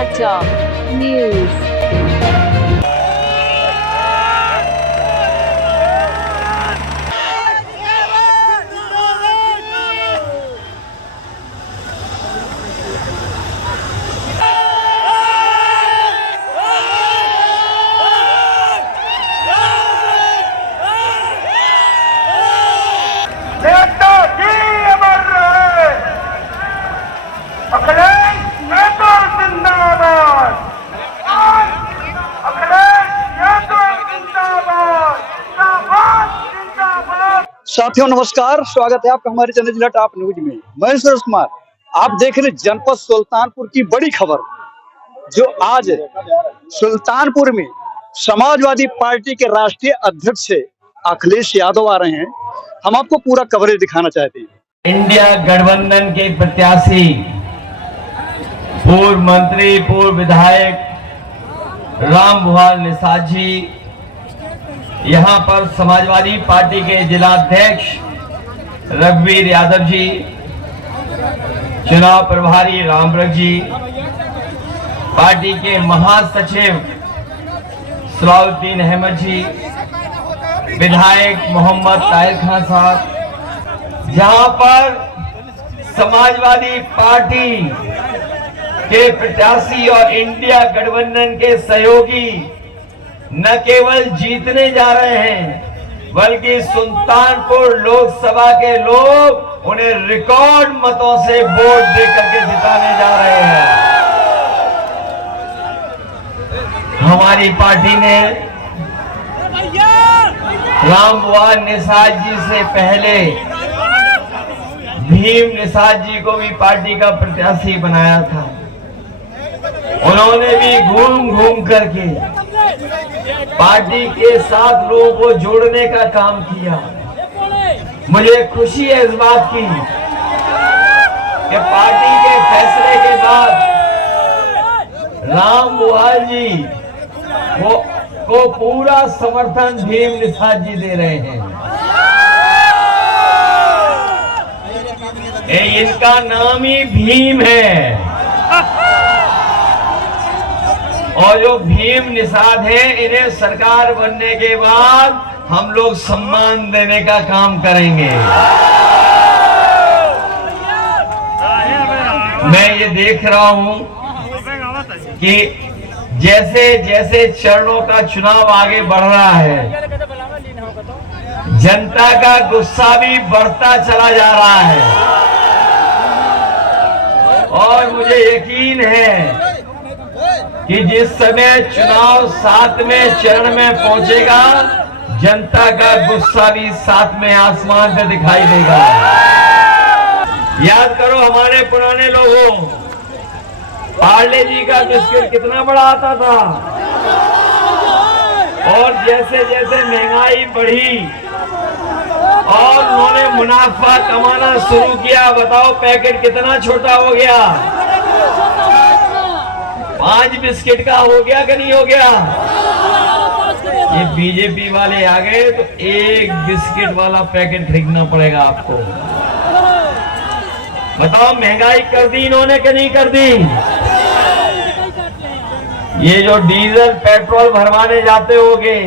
Tata News. साथियों नमस्कार, स्वागत है आपका हमारे चैनल जिला टॉप न्यूज में। मैं सुरेश कुमार, आप देख रहे जनपद सुल्तानपुर की बड़ी खबर, जो आज सुल्तानपुर में समाजवादी पार्टी के राष्ट्रीय अध्यक्ष अखिलेश यादव आ रहे हैं। हम आपको पूरा कवरेज दिखाना चाहते हैं। इंडिया गठबंधन के प्रत्याशी पूर्व मंत्री पूर्व विधायक रामबुहार निषाद जी, यहाँ पर समाजवादी पार्टी के जिलाध्यक्ष रघुवीर यादव जी, चुनाव प्रभारी रामव्रत जी, पार्टी के महासचिव सलाउद्दीन अहमद जी, विधायक मोहम्मद ताहिर खान साहब, जहां पर समाजवादी पार्टी के प्रत्याशी और इंडिया गठबंधन के सहयोगी न केवल जीतने जा रहे हैं, बल्कि सुल्तानपुर लोकसभा के लोग उन्हें रिकॉर्ड मतों से वोट दे करके जिताने जा रहे हैं। हमारी पार्टी ने रामबुहार निषाद जी से पहले भीम निषाद जी को भी पार्टी का प्रत्याशी बनाया था। उन्होंने भी घूम घूम करके पार्टी के साथ लोगों को जोड़ने का काम किया। मुझे खुशी है इस बात की कि पार्टी के फैसले के बाद रामबुहार जी को पूरा समर्थन भीम निषाद जी दे रहे हैं। इनका नाम ही भीम है, और जो भीम निषाद है, इन्हें सरकार बनने के बाद हम लोग सम्मान देने का काम करेंगे। मैं ये देख रहा हूं कि जैसे जैसे चरणों का चुनाव आगे बढ़ रहा है, जनता का गुस्सा भी बढ़ता चला जा रहा है, और मुझे यकीन है कि जिस समय चुनाव 7वें चरण में पहुंचेगा, जनता का गुस्सा भी 7वें आसमान पे दिखाई देगा। याद करो हमारे पुराने लोगों, पार्ले जी का बिस्किट कितना बड़ा आता था, और जैसे जैसे महंगाई बढ़ी और उन्होंने मुनाफा कमाना शुरू किया, बताओ पैकेट कितना छोटा हो गया। 5 बिस्किट का हो गया कि नहीं हो गया। ये बीजेपी वाले आ गए तो 1 बिस्किट वाला पैकेट खरीदना पड़ेगा आपको। बताओ महंगाई कर दी इन्होंने कि नहीं कर दी। ये जो डीजल पेट्रोल भरवाने जाते होगे,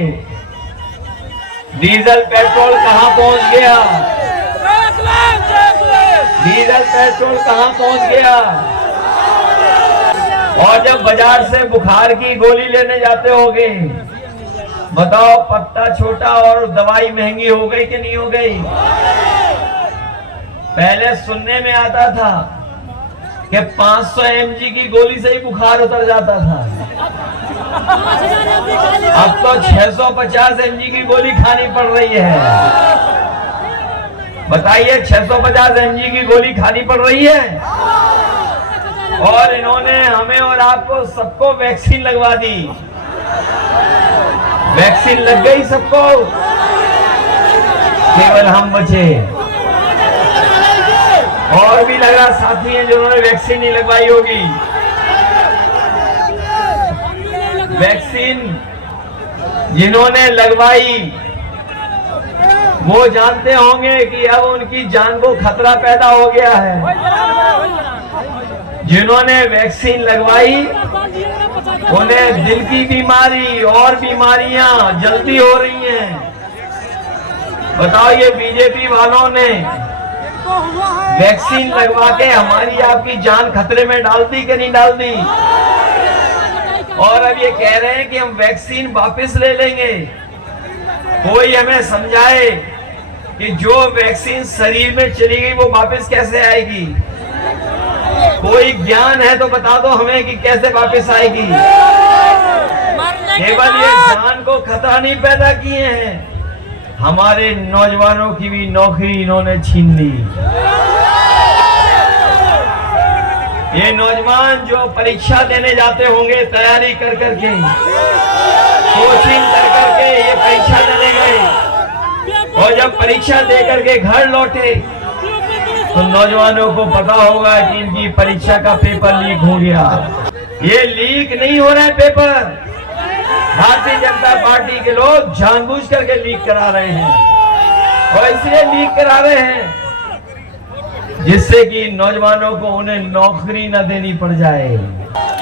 डीजल पेट्रोल कहां पहुंच गया, डीजल पेट्रोल कहां पहुंच गया। और जब बाजार से बुखार की गोली लेने जाते होगे, बताओ पत्ता छोटा और दवाई महंगी हो गई कि नहीं हो गई। पहले सुनने में आता था कि 500 mg की गोली से ही बुखार उतर जाता था, अब तो 650 mg की गोली खानी पड़ रही है। बताइए 650 mg की गोली खानी पड़ रही है। और इन्होंने हमें और आपको सबको वैक्सीन लगवा दी। वैक्सीन लग गई सबको, केवल हम बचे। और भी लग रहा साथी हैं जिन्होंने वैक्सीन नहीं लगवाई होगी। वैक्सीन जिन्होंने लगवाई वो जानते होंगे कि अब उनकी जान को खतरा पैदा हो गया है। जिन्होंने वैक्सीन लगवाई उन्हें दिल की बीमारी और बीमारियां जल्दी हो रही हैं। बताओ, ये बीजेपी वालों ने वैक्सीन लगवा के हमारी आपकी जान खतरे में डाल दी कि नहीं डाल दी? और अब ये कह रहे हैं कि हम वैक्सीन वापस ले लेंगे। कोई हमें समझाए कि जो वैक्सीन शरीर में चली गई वो वापस कैसे आएगी? कोई ज्ञान है तो बता दो हमें कि कैसे वापस आएगी। केवल ये जान को खतरा नहीं पैदा किए हैं, हमारे नौजवानों की भी नौकरी इन्होंने छीन ली। ये नौजवान जो परीक्षा देने जाते होंगे तैयारी कर करके, कोचिंग कर करके ये परीक्षा देने गए और जब परीक्षा दे करके घर लौटे तो नौजवानों को पता होगा कि इनकी परीक्षा का पेपर लीक हो गया। ये लीक नहीं हो रहा है पेपर, भारतीय जनता पार्टी के लोग जानबूझ करके लीक करा रहे हैं और इसलिए लीक करा रहे हैं जिससे कि नौजवानों को उन्हें नौकरी न देनी पड़ जाए।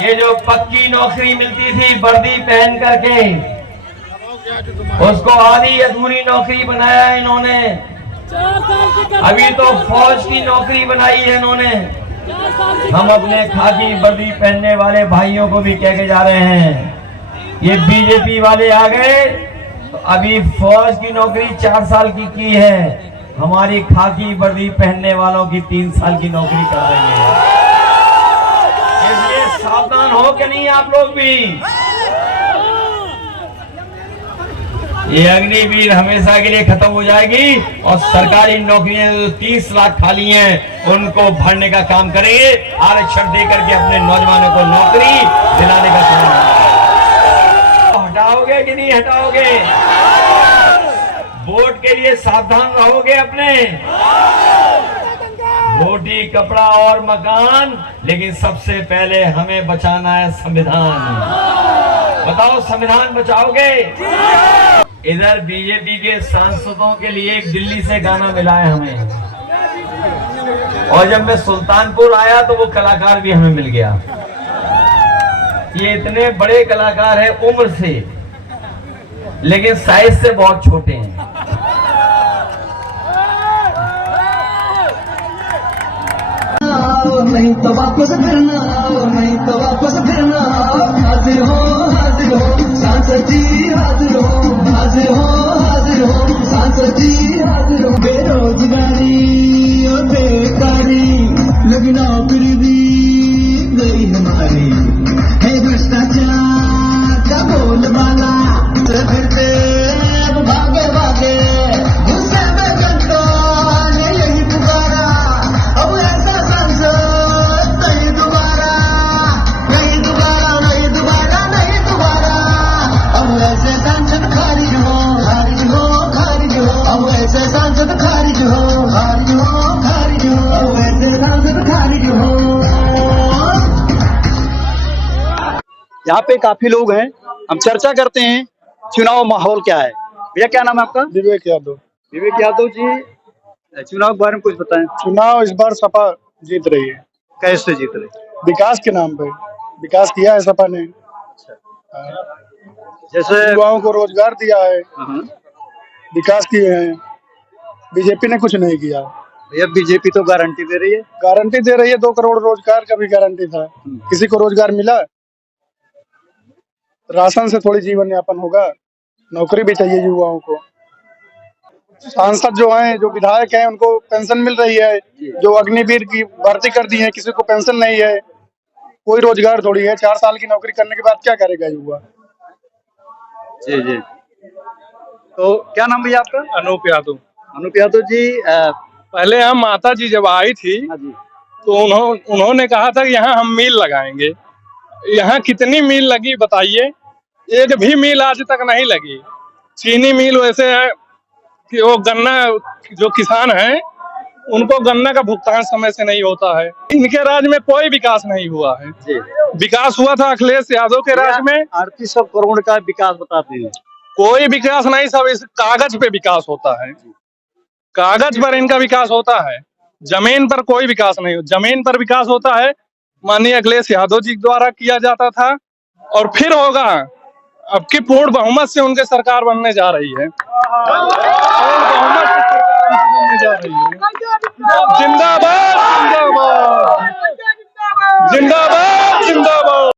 ये जो पक्की नौकरी मिलती थी वर्दी पहन करके, उसको आधी अधूरी नौकरी बनाया इन्होंने। अभी तो फौज की नौकरी बनाई है इन्होंने। हम अपने खाकी वर्दी पहनने वाले भाइयों को भी कह के जा रहे हैं, ये बीजेपी वाले आ गए तो अभी फौज की नौकरी 4 साल की है, हमारी खाकी वर्दी पहनने वालों की 3 साल की नौकरी कर रही है। इसलिए सावधान हो कि नहीं आप लोग भी? ये अग्निवीर हमेशा के लिए खत्म हो जाएगी और सरकारी नौकरियां जो 30 लाख खाली हैं उनको भरने का काम करेंगे, आरक्षण दे करके अपने नौजवानों को नौकरी दिलाने का काम। हटाओगे कि नहीं हटाओगे? वोट के लिए सावधान रहोगे अपने? रोटी, कपड़ा और मकान, लेकिन सबसे पहले हमें बचाना है संविधान। बताओ, संविधान बचाओगे? इधर बीजेपी के सांसदों के लिए एक दिल्ली से गाना मिला है हमें, और जब मैं सुल्तानपुर आया तो वो कलाकार भी हमें मिल गया। ये इतने बड़े कलाकार हैं उम्र से, लेकिन साइज से बहुत छोटे हैं। नहीं तो वापस फिरना, नहीं तो वापस फिरना। हाजिर हो सांसद जी, हाजिर हो सांसद जी, हाजिर हो। बेरोजगारी और बेकारी लगी नौकरी भी गई हमारी, है भ्रष्टाचार का बोलबाला फिरते भागे भागे गुस्से में कंट्रोल यही पुकारा। अब ऐसा सांसद नहीं दोबारा, नहीं दोबारा, नहीं दोबारा, नहीं दोबारा। अब ऐसे सांसद खारिज हो, खारिज हो, खारिज हो। अब ऐसे सांसद खारिज हो, खारिज हो, खारिज हो। अब ऐसे सांसद खारिज हो। यहाँ पे काफी लोग हैं, हम चर्चा करते हैं चुनाव माहौल क्या है। भैया क्या नाम है आपका? विवेक यादव। विवेक यादव जी, चुनाव के बारे में कुछ बताएं। चुनाव इस बार सपा जीत रही है। कैसे जीत रही? विकास के नाम पे विकास किया है सपा ने। जैसे युवाओं को रोजगार दिया है, विकास किए हैं। बीजेपी ने कुछ नहीं किया। भैया बीजेपी तो गारंटी दे रही है। गारंटी दे रही है, 2 करोड़ रोजगार का भी गारंटी था। किसी को रोजगार मिला? राशन से थोड़ी जीवन यापन होगा, नौकरी भी चाहिए युवाओं को। सांसद जो हैं, जो विधायक हैं, उनको पेंशन मिल रही है। जो अग्निवीर की भर्ती कर दी है, किसी को पेंशन नहीं है। कोई रोजगार थोड़ी है। 4 साल की नौकरी करने के बाद क्या करेगा युवा? जी जी। तो क्या नाम भैया आपका? अनूप यादव। अनूप यादव जी, पहले हम माता जी जब आई थी तो उन्होंने कहा था कि यहाँ हम मिल लगाएंगे। यहाँ कितनी मिल लगी बताइए? एक भी मिल आज तक नहीं लगी। चीनी मिल वैसे है कि वो गन्ना, जो किसान हैं उनको गन्ना का भुगतान समय से नहीं होता है। इनके राज में कोई विकास नहीं हुआ है। विकास हुआ था अखिलेश यादव के राज में। 3800 करोड़ का विकास बताते हैं। कोई विकास नहीं, सब इस कागज पे विकास होता है। कागज पर इनका विकास होता है, जमीन पर कोई विकास नहीं। जमीन पर विकास होता है माननीय अखिलेश यादव जी द्वारा किया जाता था और फिर होगा। अब की पूर्ण बहुमत से उनके सरकार बनने जा रही है। पूर्ण बहुमत से सरकार उनकी बनने जा रही है। जिंदाबाद जिंदाबाद जिंदाबाद जिंदाबाद।